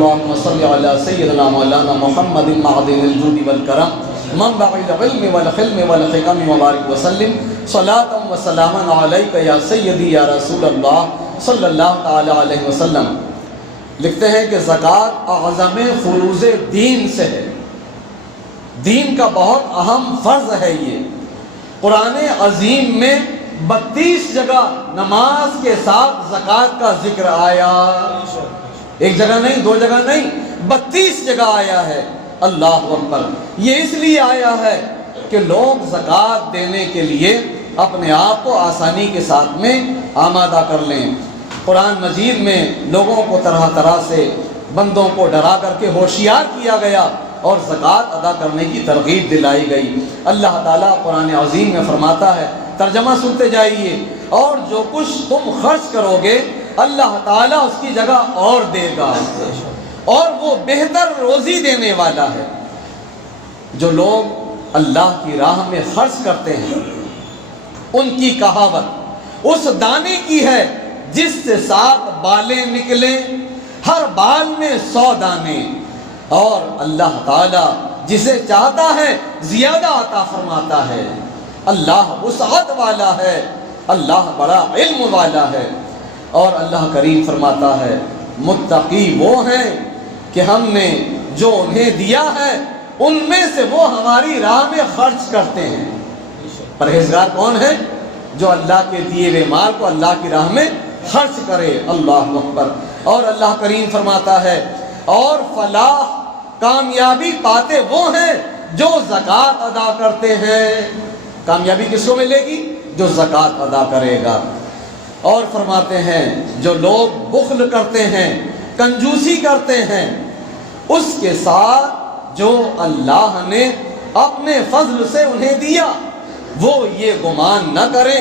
اللهم صل على سيدنا مولانا محمد معدن الجود والكرم منبع العلم والحلم والحكم وبارك وسلم صلاة وسلاما عليك يا سيدي یا رسول اللہ صلی اللہ تعالی علیہ وسلم۔ لکھتے ہیں کہ زکوٰۃ اعظم فروض دین سے ہے، دین کا بہت اہم فرض ہے۔ یہ قرآن عظیم میں 32 جگہ نماز کے ساتھ زکوٰۃ کا ذکر آیا، ایک جگہ نہیں، دو جگہ نہیں، 32 جگہ آیا ہے۔ اللہ اکبر۔ یہ اس لیے آیا ہے کہ لوگ زکوٰۃ دینے کے لیے اپنے آپ کو آسانی کے ساتھ میں آمادہ کر لیں۔ قرآن مجید میں لوگوں کو طرح طرح سے بندوں کو ڈرا کر کے ہوشیار کیا گیا اور زکوٰۃ ادا کرنے کی ترغیب دلائی گئی۔ اللہ تعالیٰ قرآن عظیم میں فرماتا ہے، ترجمہ سنتے جائیے، اور جو کچھ تم خرچ کرو گے اللہ تعالیٰ اس کی جگہ اور دے گا، اور وہ بہتر روزی دینے والا ہے۔ جو لوگ اللہ کی راہ میں خرچ کرتے ہیں ان کی کہاوت اس دانے کی ہے جس سے 7 بالیں نکلیں، ہر بال میں 100 دانے، اور اللہ تعالیٰ جسے چاہتا ہے زیادہ عطا فرماتا ہے۔ اللہ وسعت والا ہے، اللہ بڑا علم والا ہے۔ اور اللہ کریم فرماتا ہے متقی وہ ہیں کہ ہم نے جو انہیں دیا ہے ان میں سے وہ ہماری راہ میں خرچ کرتے ہیں۔ پرہیزگار کون ہے؟ جو اللہ کے دیے ہوئے مال کو اللہ کی راہ میں خرچ کرے۔ اللہ اکبر۔ اور اللہ کریم فرماتا ہے اور فلاح، کامیابی پاتے وہ ہیں جو زکوٰۃ ادا کرتے ہیں۔ کامیابی کس کو ملے گی؟ جو زکوٰۃ ادا کرے گا۔ اور فرماتے ہیں جو لوگ بخل کرتے ہیں، کنجوسی کرتے ہیں، اس کے ساتھ جو اللہ نے اپنے فضل سے انہیں دیا وہ یہ گمان نہ کرے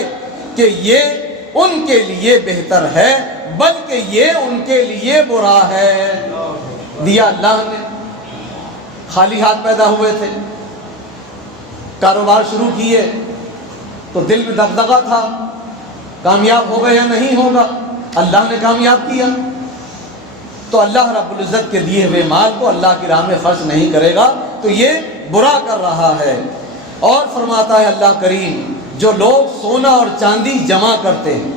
کہ یہ ان کے لیے بہتر ہے بلکہ یہ ان کے لیے برا ہے۔ دیا اللہ نے، خالی ہاتھ پیدا ہوئے تھے، کاروبار شروع کیے تو دل میں دغدغہ تھا، کامیاب ہوگا یا نہیں ہوگا؟ اللہ نے کامیاب کیا تو اللہ رب العزت کے دیے ہوئے مال کو اللہ کی راہ میں خرچ نہیں کرے گا تو یہ برا کر رہا ہے۔ اور فرماتا ہے اللہ کریم جو لوگ سونا اور چاندی جمع کرتے ہیں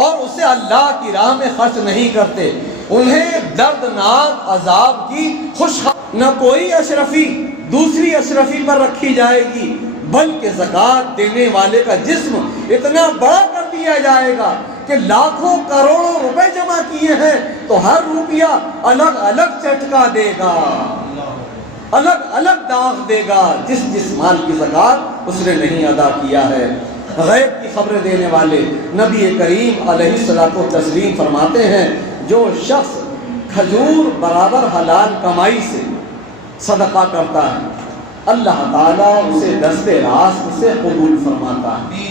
اور اسے اللہ کی راہ میں خرچ نہیں کرتے انہیں دردناک عذاب کی خوشخبری، نہ کوئی اشرفی دوسری اشرفی پر رکھی جائے گی بلکہ زکوٰۃ دینے والے کا جسم اتنا بڑا کر دیا جائے گا کہ لاکھوں کروڑوں روپے جمع کیے ہیں تو ہر روپیہ الگ الگ چٹکا دے گا، الگ الگ داغ دے گا جس مال کی زکوٰۃ اس نے نہیں ادا کیا ہے۔ غیب کی خبریں دینے والے نبی کریم علیہ الصلوۃ والتسلیم فرماتے ہیں جو شخص کھجور برابر حلال کمائی سے صدقہ کرتا ہے اللہ تعالیٰ اسے دست راست سے قبول فرماتا ہے،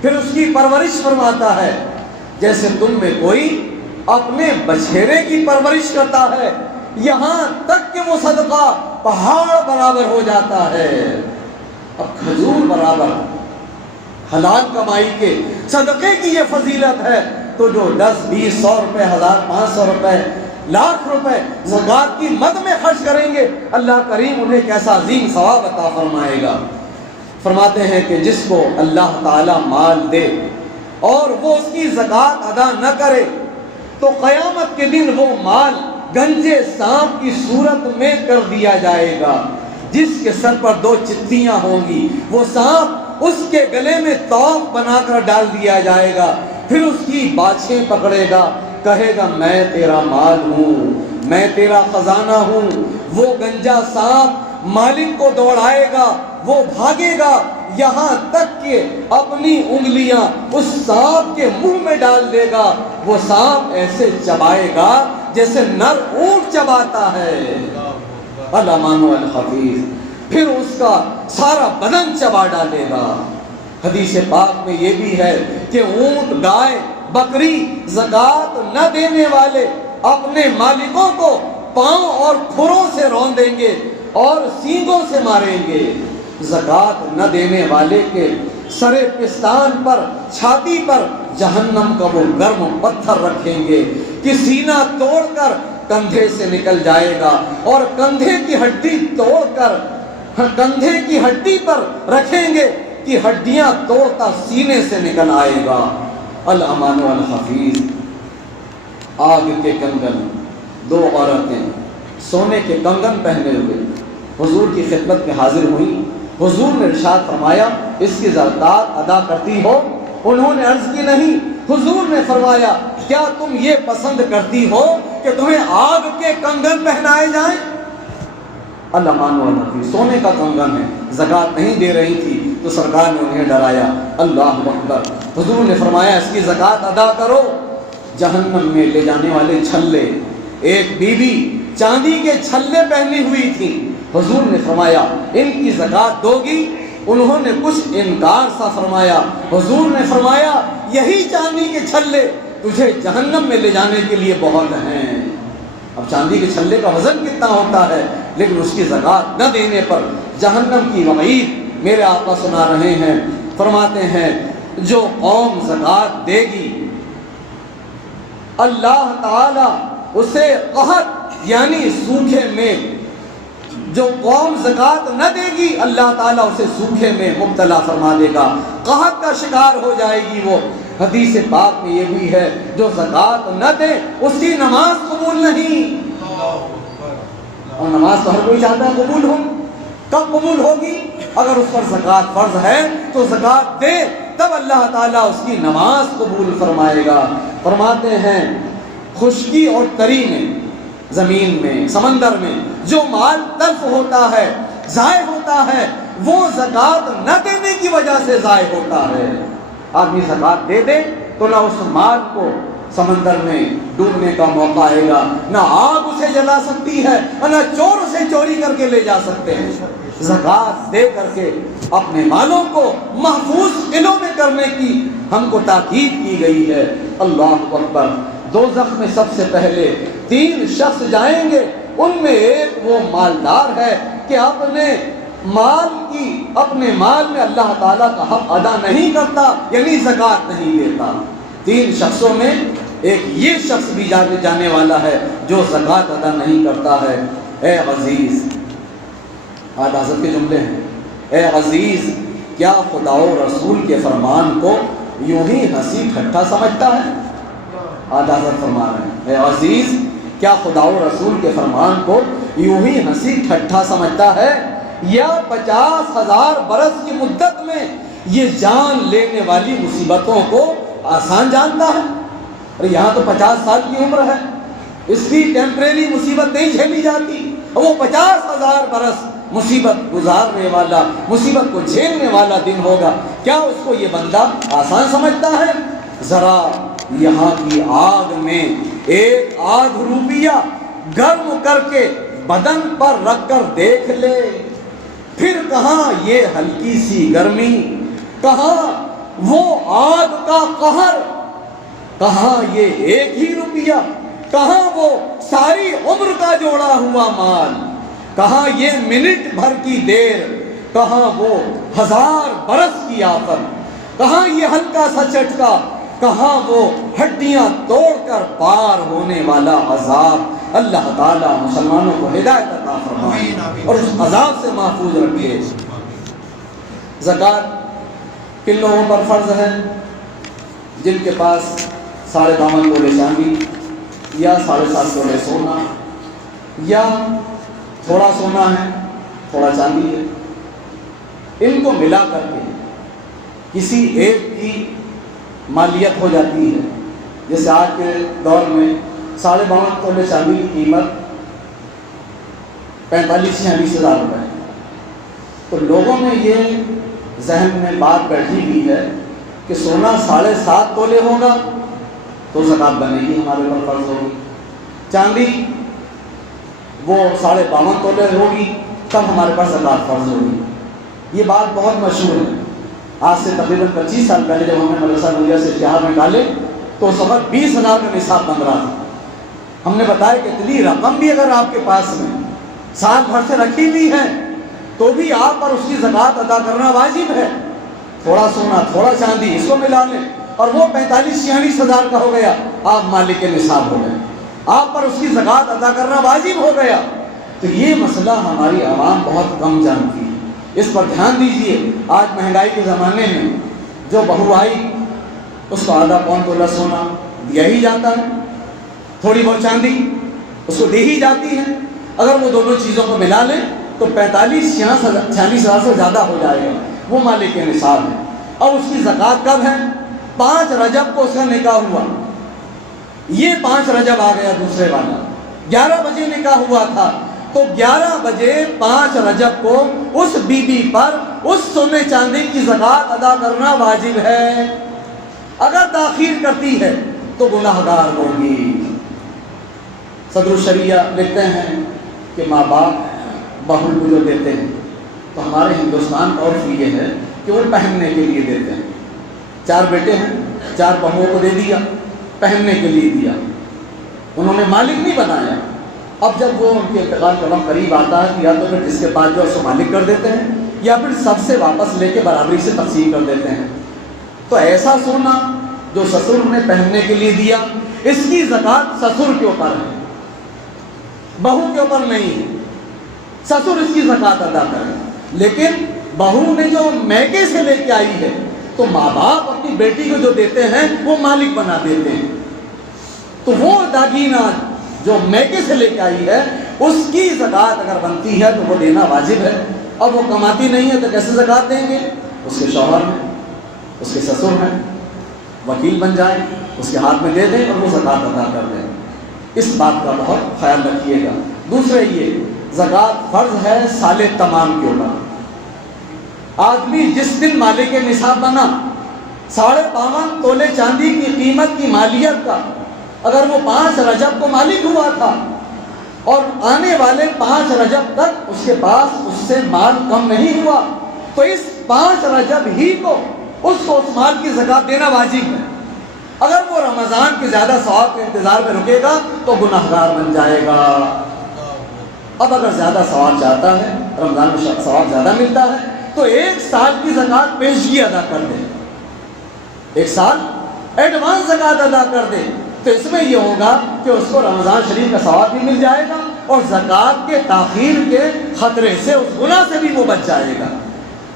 پھر اس کی پرورش فرماتا ہے جیسے تم میں کوئی اپنے بچھیرے کی پرورش کرتا ہے، یہاں تک کہ وہ صدقہ پہاڑ برابر ہو جاتا ہے۔ اب کھجور برابر حلال کمائی کے صدقے کی یہ فضیلت ہے تو جو 10 20 100 روپے 1500 روپے لاکھ روپے زکوٰۃ کی مد میں خرچ کریں گے اللہ کریم انہیں کیسا عظیم ثواب عطا فرمائے گا۔ فرماتے ہیں کہ جس کو اللہ تعالیٰ مال دے اور وہ اس کی زکوٰۃ ادا نہ کرے تو قیامت کے دن وہ مال گنجے سانپ کی صورت میں کر دیا جائے گا، جس کے سر پر 2 چتیاں ہوں گی، وہ سانپ اس کے گلے میں طوق بنا کر ڈال دیا جائے گا، پھر اس کی باچھیں پکڑے گا، کہے گا میں تیرا مال ہوں، میں تیرا خزانہ ہوں۔ وہ گنجا سانپ مالک کو دوڑائے گا، وہ بھاگے گا یہاں تک کہ اپنی انگلیاں اس سانپ کے منہ میں ڈال دے گا، وہ سانپ ایسے چبائے گا جیسے نر اونٹ چباتا ہے، الامان والحفیظ، پھر اس کا سارا بدن چبا ڈالے گا۔ حدیث پاک میں یہ بھی ہے کہ اونٹ، گائے، بکری زکوٰۃ نہ دینے والے اپنے مالکوں کو پاؤں اور کھروں سے روندیں گے اور سینگوں سے ماریں گے۔ زکوٰۃ نہ دینے والے کے سر پستان پر، چھاتی پر جہنم کا وہ گرم پتھر رکھیں گے کہ سینہ توڑ کر کندھے سے نکل جائے گا، اور کندھے کی ہڈی توڑ کر کندھے کی ہڈی پر رکھیں گے کہ ہڈیاں توڑتا سینے سے نکل آئے گا۔ الامان والحفیظ، آگ کے کنگن، دو عورتیں سونے کے کنگن پہنے ہوئے حضور کی خدمت میں حاضر ہوئی۔ حضور نے ارشاد فرمایا اس کی زکات ادا کرتی ہو؟ انہوں نے عرض کی نہیں۔ حضور نے فرمایا کیا تم یہ پسند کرتی ہو کہ تمہیں آگ کے کنگن پہنائے جائیں؟ الامان والحفیظ، سونے کا کنگن ہے، زکات نہیں دے رہی تھی تو سرکار نے انہیں ڈرایا۔ اللہ اکبر، حضور نے فرمایا اس کی زکات ادا کرو۔ جہنم میں لے جانے والے چھلے، ایک بی بی چاندی کے چھلے پہنی ہوئی تھی، حضور نے فرمایا ان کی زکات دو گی؟ انہوں نے کچھ انکار سا فرمایا۔ حضور نے فرمایا یہی چاندی کے چھلے تجھے جہنم میں لے جانے کے لیے بہت ہیں۔ اب چاندی کے چھلے کا وزن کتنا ہوتا ہے، لیکن اس کی زکات نہ دینے پر جہنم کی وعید میرے آقا سنا رہے ہیں۔ فرماتے ہیں جو قوم زکات دے گی اللہ تعالی اسے قحط یعنی سوکھے میں، جو قوم زکات نہ دے گی اللہ تعالیٰ اسے سوکھے میں مبتلا فرما دے گا، قحط کا شکار ہو جائے گی وہ۔ حدیث پاک میں یہ بھی ہے جو زکات نہ دے اس کی نماز قبول نہیں، اور نماز تو ہر کوئی چاہتا ہے قبول ہو۔ کب قبول ہوگی؟ اگر اس پر زکات فرض ہے تو زکات دے، تب اللہ تعالیٰ اس کی نماز قبول فرمائے گا۔ فرماتے ہیں خشکی اور تری میں، زمین میں، سمندر میں جو مال تلف ہوتا ہے، ضائع ہوتا ہے، وہ زکات نہ دینے کی وجہ سے ضائع ہوتا ہے۔ آدمی زکات دے دے تو نہ اس مال کو سمندر میں ڈوبنے کا موقع آئے گا، نہ آگ اسے جلا سکتی ہے، اور نہ چور اسے چوری کر کے لے جا سکتے ہیں۔ زکات دے کر کے اپنے مالوں کو محفوظ قلعوں میں کرنے کی ہم کو تاکید کی گئی ہے۔ اللہ اکبر، دوزخ میں سب سے پہلے 3 شخص جائیں گے، ان میں ایک وہ مالدار ہے کہ اپنے مال میں اللہ تعالیٰ کا حق ادا نہیں کرتا، یعنی زکات نہیں دیتا۔ 3 شخصوں میں ایک یہ شخص بھی جانے والا ہے جو زکات ادا نہیں کرتا ہے۔ اے عزیز، آج حضرت کے جملے ہیں، اے عزیز کیا خدا و رسول کے فرمان کو یوں ہی ہنسی ٹھٹھا سمجھتا ہے؟ آج حضرت فرما رہے ہیں، اے عزیز کیا خدا و رسول کے فرمان کو یوں ہی ہنسی ٹھٹھا سمجھتا ہے، یا 50,000 برس کی مدت میں یہ جان لینے والی مصیبتوں کو آسان جانتا ہے؟ اور یہاں تو 50 سال کی عمر ہے، اس کی ٹیمپریری مصیبت نہیں جھیلی جاتی، وہ 50,000 برس مصیبت گزارنے والا، مصیبت کو جھیلنے والا دن ہوگا، کیا اس کو یہ بندہ آسان سمجھتا ہے؟ ذرا یہاں کی آگ میں 1 آدھ روپیہ گرم کر کے بدن پر رکھ کر دیکھ لے، پھر کہاں یہ ہلکی سی گرمی، کہاں وہ آگ کا قہر، کہاں یہ 1 ہی روپیہ، کہاں وہ ساری عمر کا جوڑا ہوا مال، کہاں یہ منٹ بھر کی دیر، کہاں وہ 1000 برس کی آفت، کہاں یہ ہلکا سا جھٹکا، کہاں وہ ہڈیاں توڑ کر پار ہونے والا عذاب۔ اللہ تعالیٰ مسلمانوں کو ہدایت عطا فرمائے اور اس عذاب سے محفوظ رکھے۔ زکوٰۃ کن لوگوں پر فرض ہے؟ جن کے پاس 52.5 تولے چاندی یا 7.5 تولے سونا، یا تھوڑا سونا ہے تھوڑا چاندی ہے، ان کو ملا کر کے کسی ایک کی مالیت ہو جاتی ہے۔ جیسے آج کے دور میں 52.5 تولے چاندی کی قیمت 45-46 ہزار روپے ہے، تو لوگوں میں یہ ذہن میں بات بیٹھی ہوئی ہے کہ سونا 7.5 تولے ہوگا تو زکوٰۃ بنے گی، ہمارے پر فرض ہوگی، چاندی وہ 52.5 تولے ہوگی تب ہمارے پاس زکوٰۃ فرض ہوگی۔ یہ بات بہت مشہور ہے۔ آج سے تقریباً 25 سال پہلے جب ہم نے مدرسہ نوریہ سے اشتہار نکالے تو اس وقت 20,000 کا نصاب بن رہا تھا۔ ہم نے بتایا کہ اتنی رقم بھی اگر آپ کے پاس میں سال بھر سے رکھی ہوئی ہے تو بھی آپ پر اس کی زکوٰۃ ادا کرنا واجب ہے۔ تھوڑا سونا تھوڑا چاندی اس کو ملا لیں اور وہ 45-46 ہزار کا ہو گیا، آپ مالک نصاب ہو گئے۔ آپ پر اس کی زکوٰۃ ادا کرنا واجب ہو گیا۔ تو یہ مسئلہ ہماری عوام بہت کم جانتی ہے، اس پر دھیان دیجئے۔ آج مہنگائی کے زمانے میں جو بہو آئی اس کو آدھا پون تولہ سونا دیا ہی جاتا ہے، تھوڑی بہت چاندی اس کو دی ہی جاتی ہے۔ اگر وہ دونوں چیزوں کو ملا لیں تو 45-46 ہزار سے زیادہ ہو جائے گا، وہ مالک نصاب ہے۔ اب اس کی زکوٰۃ کب ہے؟ 5 رجب کو اس کا نکاح ہوا، یہ 5 رجب آ گیا دوسرے والا، 11 بجے نکاح ہوا تھا، تو 11 بجے 5 رجب کو اس بیوی پر اس سونے چاندی کی زکوٰۃ ادا کرنا واجب ہے۔ اگر تاخیر کرتی ہے تو گناہگار ہوگی۔ صدر الشریعہ لکھتے ہیں کہ ماں باپ بہو کو جو دیتے ہیں تو ہمارے ہندوستان کا عرف یہ ہے کہ وہ پہننے کے لیے دیتے ہیں۔ 4 بیٹے ہیں، 4 بہوؤں کو دے دیا، پہننے کے لیے دیا، انہوں نے مالک نہیں بنایا۔ اب جب وہ ان کے انتقال کا وقت قریب آتا ہے تو یا تو پھر جس کے پاس جو اس کو مالک کر دیتے ہیں یا پھر سب سے واپس لے کے برابری سے تقسیم کر دیتے ہیں۔ تو ایسا سونا جو سسر نے پہننے کے لیے دیا، اس کی زکوٰۃ سسر کے اوپر ہے، بہو کے اوپر نہیں ہے۔ سسر اس کی زکوٰۃ ادا کرے، لیکن بہو نے جو میکے سے لے کے آئی ہے تو ماں باپ اپنی بیٹی کو جو دیتے ہیں وہ مالک بنا دیتے ہیں۔ تو وہ داگینہ جو میکے سے لے کے آئی ہے اس کی زکوٰۃ اگر بنتی ہے تو وہ دینا واجب ہے۔ اب وہ کماتی نہیں ہے تو کیسے زکوٰۃ دیں گے؟ اس کے شوہر ہیں، اس کے سسر ہیں، وکیل بن جائیں، اس کے ہاتھ میں دے دیں اور وہ زکوٰۃ ادا کر دیں۔ اس بات کا بہت خیال رکھیے گا۔ دوسرے یہ زکوٰۃ فرض ہے سال تمام کے اوپر۔ آدمی جس دن مالک نصاب بنا 52.5 تولے چاندی کی قیمت کی مالیت کا، اگر وہ 5 رجب کو مالک ہوا تھا اور آنے والے 5 رجب تک اس کے پاس اس سے مال کم نہیں ہوا تو اس 5 رجب ہی کو اس مال کی زکوٰۃ دینا واجب ہے۔ اگر وہ رمضان کے زیادہ ثواب کے انتظار میں رکے گا تو گناہگار بن جائے گا۔ اب اگر زیادہ ثواب چاہتا ہے، رمضان میں ثواب زیادہ ملتا ہے تو 1 سال کی زکوٰۃ پیشگی ادا کر دے، 1 سال ایڈوانس زکوٰۃ ادا کر دے، تو اس میں یہ ہوگا کہ اس کو رمضان شریف کا ثواب بھی مل جائے گا اور زکوٰۃ کے تاخیر کے خطرے سے، اس گناہ سے بھی وہ بچ جائے گا۔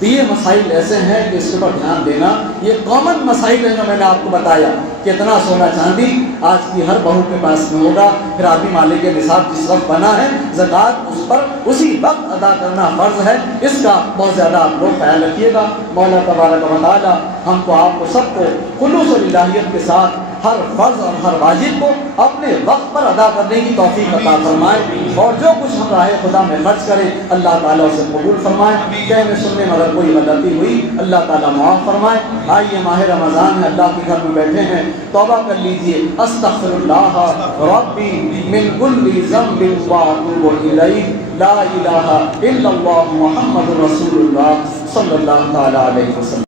تو یہ مسائل ایسے ہیں کہ اس کے اوپر دھیان دینا، یہ کامن مسائل ہیں جو میں نے آپ کو بتایا کہ اتنا سونا چاندی آج کی ہر بہو کے پاس میں ہوگا، پھر آدمی مالک نصاب جس وقت بنا ہے زکوٰۃ اس پر اسی وقت ادا کرنا فرض ہے۔ اس کا بہت زیادہ آپ لوگ خیال رکھیے گا۔ مولا تبارک و تعالی ہم کو آپ کو سب کو خلوص و للہیت کے ساتھ ہر فرض اور ہر واجب کو اپنے وقت پر ادا کرنے کی توفیق عطا فرمائے، اور جو کچھ ہم راہ خدا میں خرچ کریں اللہ تعالیٰ اسے قبول فرمائے۔ کہنے سننے میں اگر کوئی غلطی ہوئی اللہ تعالیٰ معاف فرمائے۔ آئیے ماہ رمضان ہے، اللہ کے گھر میں بیٹھے ہیں، توبہ کر لیجئے۔ استغفر اللہ ربی من کل ذنب واتوب الیہ، لا الہ الا اللہ محمد رسول اللہ صلی اللہ تعالیٰ علیہ وسلم۔